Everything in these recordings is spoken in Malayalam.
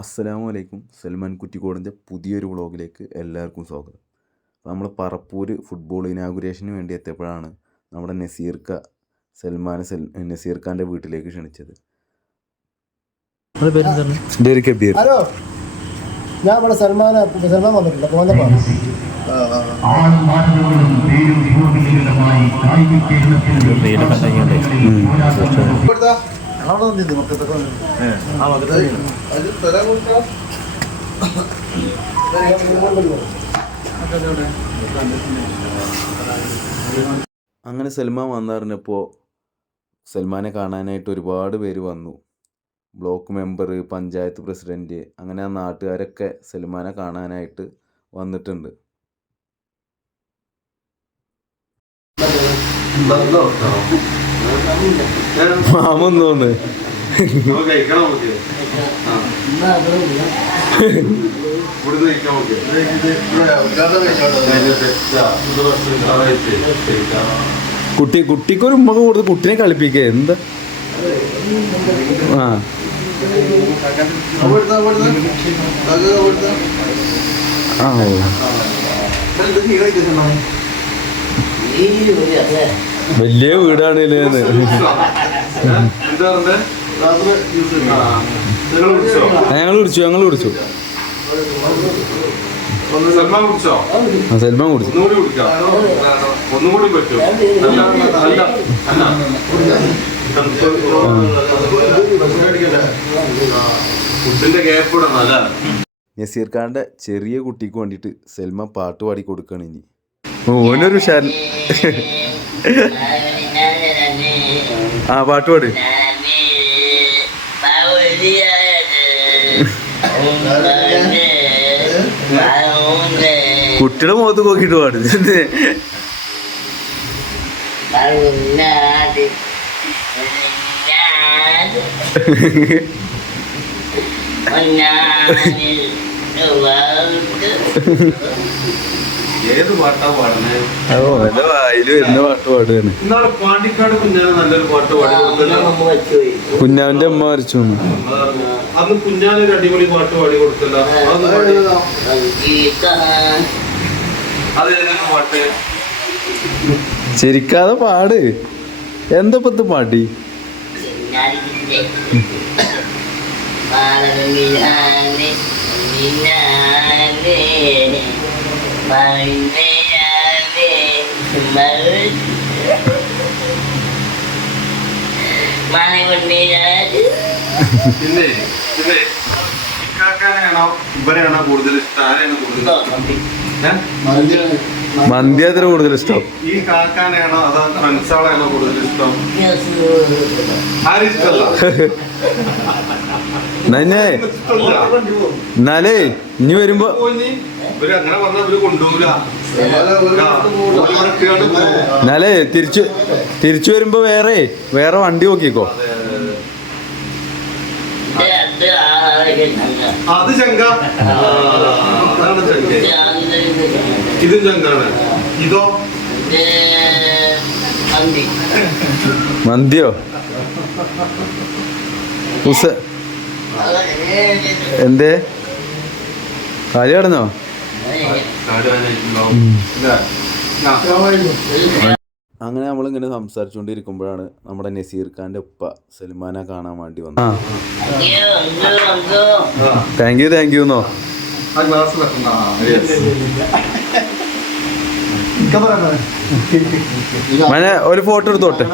അസ്സലാമു അലൈക്കും സൽമാൻ കുറ്റിക്കോടിന്റെ പുതിയൊരു വ്ളോഗിലേക്ക് എല്ലാവർക്കും സ്വാഗതം. നമ്മൾ പറപ്പൂർ ഫുട്ബോൾ ഇനാഗുറേഷന് വേണ്ടി എത്തിയപ്പോഴാണ് നമ്മുടെ നസീർക്ക സൽമാൻ സൽ നസീർ ഖാന്റെ വീട്ടിലേക്ക് ക്ഷണിച്ചത്. കബീർ. ഞാൻ ഇവിടെ സൽമാൻ സൽമാൻ വന്നിട്ടുണ്ട്. അങ്ങനെ സൽമാൻ വന്നറിഞ്ഞപ്പോൾ സൽമാനെ കാണാനായിട്ട് ഒരുപാട് പേര് വന്നു. ബ്ലോക്ക് മെമ്പർ പഞ്ചായത്ത് പ്രസിഡന്റ് അങ്ങനെ ആ നാട്ടുകാരൊക്കെ സൽമാനെ കാണാനായിട്ട് വന്നിട്ടുണ്ട്. മാമൊന്നോന്ന്. കുട്ടി കുട്ടിക്കൊരു മുഖം കൊടുത്ത് കുട്ടിനെ കളിപ്പിക്കുക എന്താ? ആ. ആ ഓ. വലിയ വീടാണ് ഇതിന്. ഞങ്ങൾ കുടിച്ചു? ഞങ്ങൾ കുടിച്ചു സൽമാൻ കുടിച്ചോ? സൽമാൻ കുടിച്ചു. ഒന്നുകൂടി കുടിക്കാം. ഒന്നും കൂടി പറ്റും. അല്ല അല്ല ഫുഡിന്റെ ഗ്യാപ്പ് ഇടണം അല്ല നസീർ ഖാന്റെ ചെറിയ കുട്ടിക്ക് വേണ്ടിയിട്ട് സെൽമ പാട്ട് പാടി കൊടുക്കണം ഇനി. ഓനൊരു ഉഷാർ ആ പാട്ട് പാട് കുട്ടിയുടെ മുഖത്ത് നോക്കിട്ട് പാട് എന്ത്? ഏത് പാട്ടാ വരുന്ന പാട്ട് പാണ്ടിക്കാട് നല്ലൊരു പാടി കുഞ്ഞാവിന്റെ അമ്മ മരിച്ചു? അന്ന് അടിപൊളി പാട്ട് പാടി കൊടുത്തല്ലോ. പാടി പാട്ട്? ചിരിക്കാതെ പാട്. എന്താ പത്ത് പാട്ടി പിന്നെ പിന്നെ ഇക്കാക്കാനെയാണോ ഇവരെയാണോ കൂടുതൽ ഇഷ്ടം? ആരെയാണ് കൂടുതൽ ഇഷ്ടം? ഏ? മന്തി അതിന് കൂടുതൽ ഇഷ്ടം. ഈ കാക്കാനാണോ അതോ ഫ്രണ്ട്സാളെയാണോ കൂടുതൽ ഇഷ്ടം? ആരും ഇഷ്ടമല്ല? എന്നാലേ ഇനി വരുമ്പോ ഇവർ അങ്ങനെ പറഞ്ഞാൽ ഇവർ. കൊണ്ടുപോകില്ല എന്നാലേ തിരിച്ചു തിരിച്ചു വരുമ്പോ വേറെ വേറെ വണ്ടി നോക്കിക്കോ. അത് ചങ്ക. ഇത് ചങ്ക. ഇതും ചങ്കാണ്. ഇതോ? മന്തിയോ? ഉസ എന്തേ? കാര്യം കടന്നോ? അങ്ങനെ നമ്മളിങ്ങനെ സംസാരിച്ചുകൊണ്ടിരിക്കുമ്പോഴാണ് നമ്മുടെ നസീർ ഖാന്റെ ഉപ്പ സൽമാനെ കാണാൻ വേണ്ടി വന്നത്. താങ്ക് യു താങ്ക് യു എന്നോ മനെ ഒരു ഫോട്ടോ എടുത്തോട്ടെ?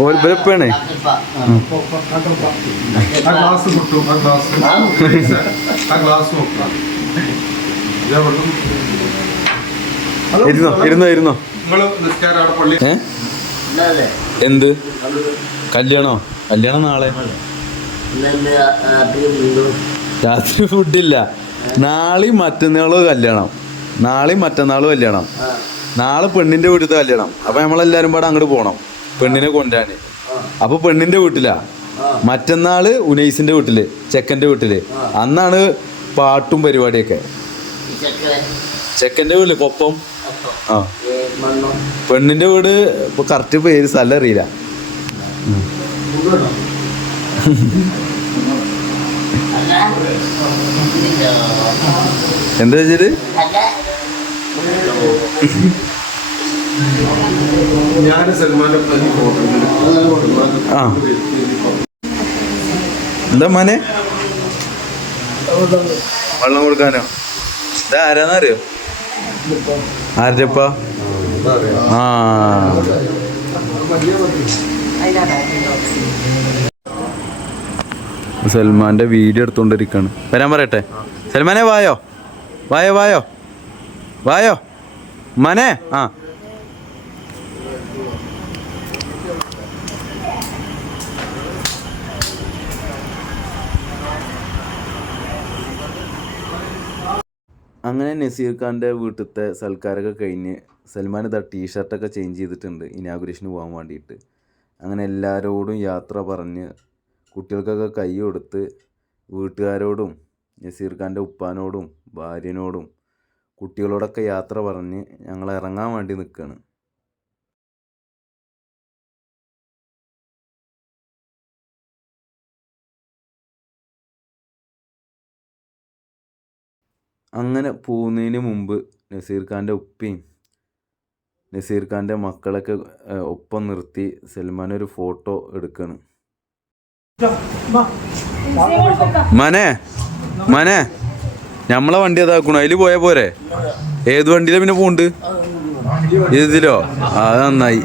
ഒരു ഇവരിപ്പാണേ ആ ഗ്ലാസ് പൊട്ടും ആ ഗ്ലാസ് ആ ഗ്ലാസ് നോക്കാം ഇരുന്നോ ഇരുന്നോ ഇരുന്നോ. ഏ? എന്ത്? കല്യാണോ? കല്യാണം നാളെ. രാത്രി ഫുഡില്ല. നാളെയും മറ്റന്നാളും കല്യാണം. നാളെയും മറ്റന്നാളും കല്യാണം. നാളെ പെണ്ണിന്റെ വീട്ടിൽ കല്യാണം. അപ്പൊ നമ്മളെല്ലാരും പാടെ അങ്ങോട്ട് പോണം. പെണ്ണിനെ കൊണ്ടാണ് അപ്പൊ പെണ്ണിന്റെ വീട്ടിലാ. മറ്റന്നാൾ ഉനൈസിന്റെ വീട്ടിൽ ചെക്കന്റെ വീട്ടിൽ. അന്നാണ് പാട്ടും പരിപാടിയൊക്കെ. ചെക്കന്റെ വീട്ടിൽ കൊപ്പം. ആ. പെണ്ണിന്റെ വീട് ഇപ്പൊ കറക്റ്റ് പേര് സ്ഥലം അറിയില്ല. എന്താ വെച്ചിട്ട് ഞാൻ സൽമാന്റെ ഫോട്ടോ ആ. എന്താ മോനെ? വെള്ളം കൊടുക്കാനോ? ഇതാ ആരാന്നറിയോ ആരുടെപ്പ ആ. സൽമാന്റെ വീഡിയോ എടുത്തോണ്ടിരിക്കാണ്. വരാൻ പറയട്ടെ. സൽമാനെ വായോ? വായോ വായോ? വായോ? മനെ? ആ. അങ്ങനെ നസീർ ഖാന്റെ വീട്ടിലത്തെ സൽക്കാരൊക്കെ കഴിഞ്ഞ് സൽമാൻ ഇതാ ടീഷർട്ടൊക്കെ ചേഞ്ച് ചെയ്തിട്ടുണ്ട് ഇനാഗുറേഷന് പോകാൻ വേണ്ടിയിട്ട്. അങ്ങനെ എല്ലാവരോടും യാത്ര പറഞ്ഞ് കുട്ടികൾക്കൊക്കെ കൈ കൊടുത്ത് വീട്ടുകാരോടും നസീർ ഖാന്റെ ഉപ്പാനോടും ഭാര്യനോടും കുട്ടികളോടൊക്കെ യാത്ര പറഞ്ഞ് ഞങ്ങൾ ഇറങ്ങാൻ വേണ്ടി നിൽക്കുകയാണ് അങ്ങനെ പോകുന്നതിന് മുമ്പ് നസീർ ഖാന്റെ ഉപ്പയും നസീർ ഖാന്റെ മക്കളൊക്കെ ഒപ്പം നിർത്തി സൽമാൻ ഒരു ഫോട്ടോ എടുക്കാണ്. മനെ മനെ നമ്മളെ വണ്ടി അതാക്കണോ. അതിൽ പോയാൽ പോരെ? ഏത് വണ്ടിയിലാ പിന്നെ പോണ്ട്? ഇതിലോ അത് നന്നായി.